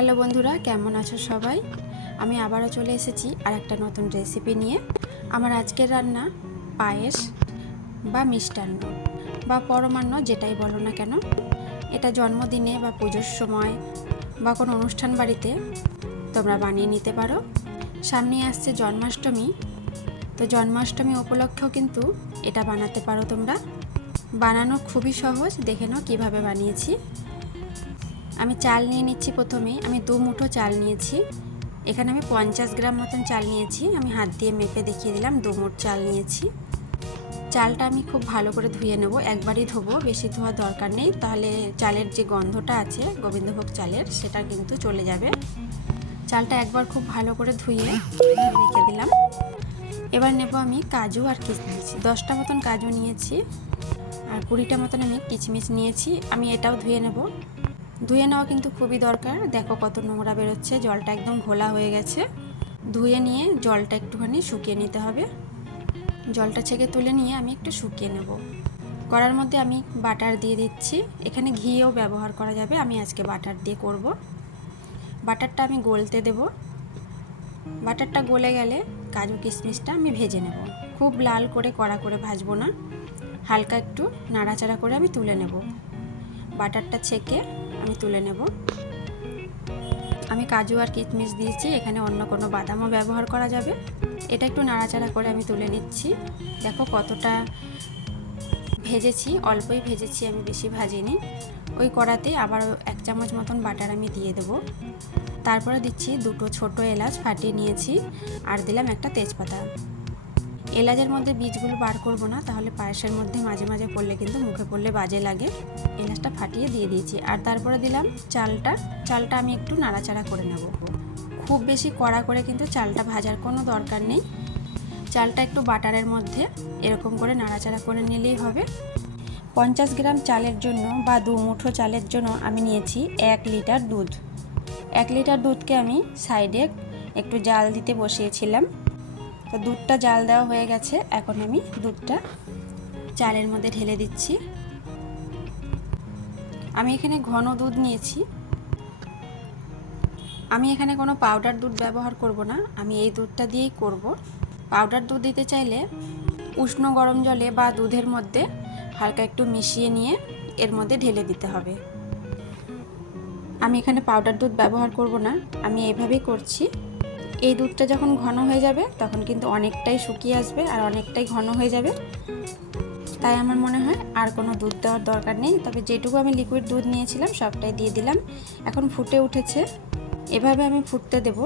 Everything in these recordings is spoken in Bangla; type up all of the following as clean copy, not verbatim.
হ্যালো বন্ধুরা, কেমন আছো সবাই? আমি আবারও চলে এসেছি আর একটা নতুন রেসিপি নিয়ে। আমার আজকের রান্না পায়েস বা মিষ্টান্ন বা পরমান্ন, যেটাই বলো না কেন। এটা জন্মদিনে বা পুজোর সময় বা কোনো অনুষ্ঠান বাড়িতে তোমরা বানিয়ে নিতে পারো। সামনে আসছে জন্মাষ্টমী, তো জন্মাষ্টমী উপলক্ষেও কিন্তু এটা বানাতে পারো তোমরা। বানানো খুবই সহজ, দেখে নাও কীভাবে বানিয়েছি। আমি চাল নিয়ে নিচ্ছি। প্রথমে আমি 2 মুঠো চাল নিয়েছি। এখানে আমি 50 গ্রাম মতন চাল নিয়েছি। আমি হাত দিয়ে মেপে দেখিয়ে দিলাম 2 মুঠ চাল নিয়েছি। চালটা আমি খুব ভালো করে ধুয়ে নেব, একবারই ধোবো, বেশি ধোয়ার দরকার নেই, তাহলে চালের যে গন্ধটা আছে গোবিন্দভোগ চালের সেটা কিন্তু চলে যাবে। চালটা একবার খুব ভালো করে ধুয়ে রেখে দিলাম। এবার নেব আমি কাজু আর কিশমিশ। 10টা মতন কাজু নিয়েছি আর 20টা মতন আমি কিশমিশ নিয়েছি। আমি এটাও ধুয়ে নেব। ধুয়ে নেওয়া কিন্তু খুবই দরকার। দেখো কত নোংরা বেরোচ্ছে, জলটা একদম ঘোলা হয়ে গেছে। ধুয়ে নিয়ে জলটা একটুখানি শুকিয়ে নিতে হবে। জলটা ছেঁকে তুলে নিয়ে আমি একটু শুকিয়ে নেব। কড়ার মধ্যে আমি বাটার দিয়ে দিচ্ছি। এখানে ঘিও ব্যবহার করা যাবে, আমি আজকে বাটার দিয়ে করব। বাটারটা আমি গলতে দেব। বাটারটা গলে গেলে কাজু কিশমিশটা আমি ভেজে নেব। খুব লাল করে কড়া করে ভাজবো না, হালকা একটু নাড়াচাড়া করে আমি তুলে নেব। বাটারটা ছেঁকে আমি তুলে নেব। আমি কাজু আর কিশমিশ দিয়েছি, এখানে অন্য কোনো বাদামও ব্যবহার করা যাবে। এটা একটু নাড়াচাড়া করে আমি তুলে নিচ্ছি। দেখো কতটা ভেজেছি, অল্পই ভেজেছি, আমি বেশি ভাজিনি। ওই কড়াতে আবার 1 চামচ মতন বাটার আমি দিয়ে দেবো। তারপরে দিচ্ছি 2টো ছোটো এলাচ ফাটিয়ে নিয়েছি আর দিলাম একটা তেজপাতা। এলাচের মধ্যে বীজগুলো বার করব না, তাহলে পায়েসের মধ্যে মাঝে মাঝে পড়লে কিন্তু মুখে পড়লে বাজে লাগে। এলাচটা ফাটিয়ে দিয়ে দিয়েছি আর তারপরে দিলাম চালটা আমি একটু নাড়াচাড়া করে নেব। খুব বেশি কড়া করে কিন্তু চালটা ভাজার কোনো দরকার নেই। চালটা একটু বাটারের মধ্যে এরকম করে নাড়াচাড়া করে নিলেই হবে। 50 গ্রাম চালের জন্য বা 2 মুঠো চালের জন্য আমি নিয়েছি 1 লিটার দুধ। 1 লিটার দুধকে আমি সাইডে একটু জাল দিতে বসিয়েছিলাম। তো দুধটা জাল দেওয়া হয়ে গেছে। এখন আমি দুধটা চালের মধ্যে ঢেলে দিচ্ছি। আমি এখানে ঘন দুধ নিয়েছি। আমি এখানে কোনো পাউডার দুধ ব্যবহার করব না, আমি এই দুধটা দিয়েই করব। পাউডার দুধ দিতে চাইলে উষ্ণ গরম জলে বা দুধের মধ্যে হালকা একটু মিশিয়ে নিয়ে এর মধ্যে ঢেলে দিতে হবে। আমি এখানে পাউডার দুধ ব্যবহার করব না, আমি এইভাবেই করছি। এই দুধটা যখন ঘন হয়ে যাবে তখন কিন্তু অনেকটাই শুকিয়ে আসবে আর অনেকটাই ঘন হয়ে যাবে। তাই আমার মনে হয় আর কোনো দুধ দেওয়ার দরকার নেই। তবে যেটুকু আমি লিকুইড দুধ নিয়েছিলাম সবটাই দিয়ে দিলাম। এখন ফুটে উঠেছে। এভাবে আমি ফুটতে দেব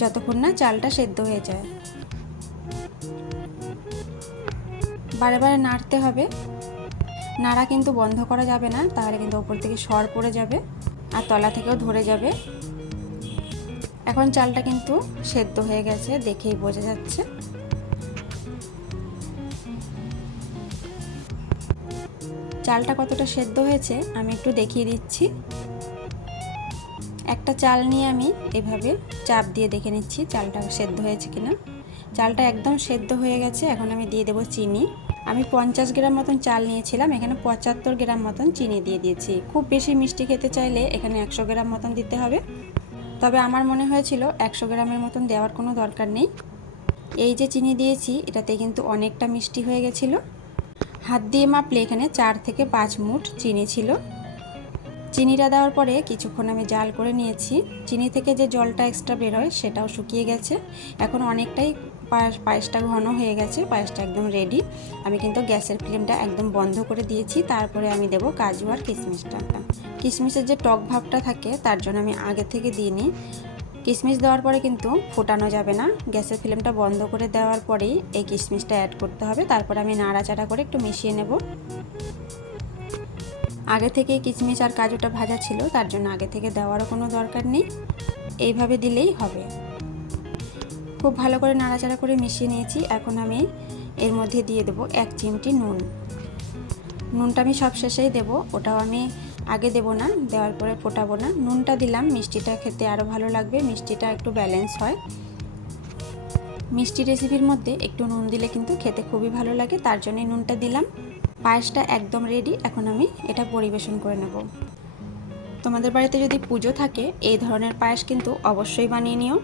যতক্ষণ না চালটা সেদ্ধ হয়ে যায়। বারে বারে নাড়তে হবে, নাড়া কিন্তু বন্ধ করা যাবে না, তাহলে কিন্তু ওপর থেকে সর পড়ে যাবে আর তলা থেকেও ধরে যাবে। এখন চালটা কিন্তু সেদ্ধ হয়ে গেছে, দেখেই বোঝা যাচ্ছে। চালটা কতটা সেদ্ধ হয়েছে আমি একটু দেখিয়ে দিচ্ছি। একটা চাল নিয়ে আমি এভাবে চাপ দিয়ে দেখে নিচ্ছি চালটা সেদ্ধ হয়েছে কিনা। চালটা একদম সেদ্ধ হয়ে গেছে। এখন আমি দিয়ে দেবো চিনি। আমি 50 গ্রাম মতন চাল নিয়েছিলাম, এখানে 75 গ্রাম মতন চিনি দিয়ে দিয়েছি। খুব বেশি মিষ্টি খেতে চাইলে এখানে 100 গ্রাম মতন দিতে হবে, তবে আমার মনে হয়েছিল 100 গ্রামের মতন দেওয়ার কোনো দরকার নেই। এই যে চিনি দিয়েছি এটাতে কিন্তু অনেকটা মিষ্টি হয়ে গেছিলো। হাত দিয়ে মাপলে এখানে 4 থেকে 5 মুঠ চিনি ছিল। চিনিটা দেওয়ার পরে কিছুক্ষণ আমি জাল করে নিয়েছি। চিনি থেকে যে জলটা এক্সট্রা বেরোয় সেটাও শুকিয়ে গেছে। এখন অনেকটাই পায়েসটা ঘন হয়ে গেছে, পায়েসটা একদম রেডি। আমি কিন্তু গ্যাসের ফ্লেমটা একদম বন্ধ করে দিয়েছি। তারপরে আমি দেবো কাজু আর কিশমিশটা। কিশমিশের যে টক ভাবটা থাকে তার জন্য আমি আগে থেকে দিইনি। কিশমিশ দেওয়ার পরে কিন্তু ফোটানো যাবে না, গ্যাসের ফ্লেমটা বন্ধ করে দেওয়ার পরেই এই কিশমিশটা অ্যাড করতে হবে। তারপরে আমি নাড়াচাড়া করে একটু মিশিয়ে নেব। আগে থেকে কিশমিশ আর কাজুটা ভাজা ছিল, তার জন্য আগে থেকে দেওয়ারও কোনো দরকার নেই, এইভাবে দিলেই হবে। খুব ভালো করে নাড়াচাড়া করে মিশিয়ে নিয়েছি। এখন আমি এর মধ্যে দিয়ে দেবো 1 চিমটি নুন। নুনটা আমি সব শেষেই দেবো, ওটাও আমি আগে দেবো না, দেওয়ার পরে ফোটাবো না। নুনটা দিলাম, মিষ্টিটা খেতে আরও ভালো লাগবে, মিষ্টিটা একটু ব্যালেন্স হয়। মিষ্টি রেসিপির মধ্যে একটু নুন দিলে কিন্তু খেতে খুবই ভালো লাগে, তার জন্যই নুনটা দিলাম। পায়েসটা একদম রেডি। এখন আমি এটা পরিবেশন করে নেব। তোমাদের বাড়িতে যদি পুজো থাকে এই ধরনের পায়েস কিন্তু অবশ্যই বানিয়ে নিও।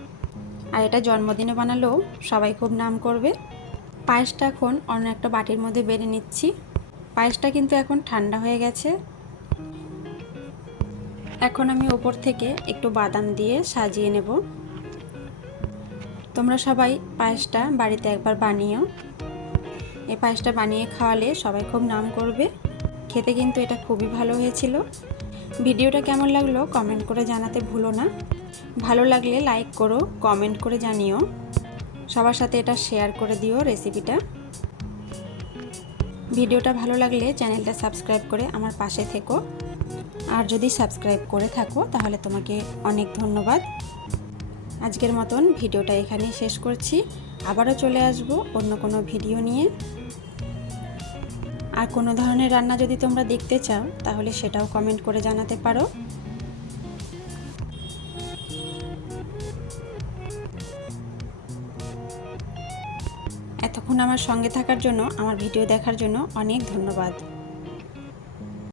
আর এটা জন্মদিনে বানালেও সবাই খুব নাম করবে। পায়েসটা এখন অন্য একটা বাটির মধ্যে বেড়ে নিচ্ছি। পায়েসটা কিন্তু এখন ঠান্ডা হয়ে গেছে। এখন আমি উপর থেকে একটু বাদাম দিয়ে সাজিয়ে নেব। তোমরা সবাই পায়েসটা বাড়িতে একবার বানিও। এই পায়েসটা বানিয়ে খাওয়ালে সবাই খুব নাম করবে। খেতে কিন্তু এটা খুবই ভালো হয়েছিল। ভিডিওটা কেমন লাগলো কমেন্ট করে জানাতে ভুলো না। ভালো লাগলে লাইক করো, কমেন্ট করে জানিও। সবার সাথে এটা শেয়ার করে দিও রেসিপিটা। ভিডিওটা ভালো লাগলে চ্যানেলটা সাবস্ক্রাইব করে আমার পাশে থেকো। আর যদি সাবস্ক্রাইব করে থাকো তাহলে তোমাকে অনেক ধন্যবাদ। আজকের মতন ভিডিওটা এখানেই শেষ করছি। আবারও চলে আসব অন্য কোনো ভিডিও নিয়ে। আর কোনো ধরনের রান্না যদি তোমরা দেখতে চাও তাহলে সেটাও কমেন্ট করে জানাতে পারো। এতক্ষণ আমার সঙ্গে থাকার জন্য, আমার ভিডিও দেখার জন্য অনেক ধন্যবাদ।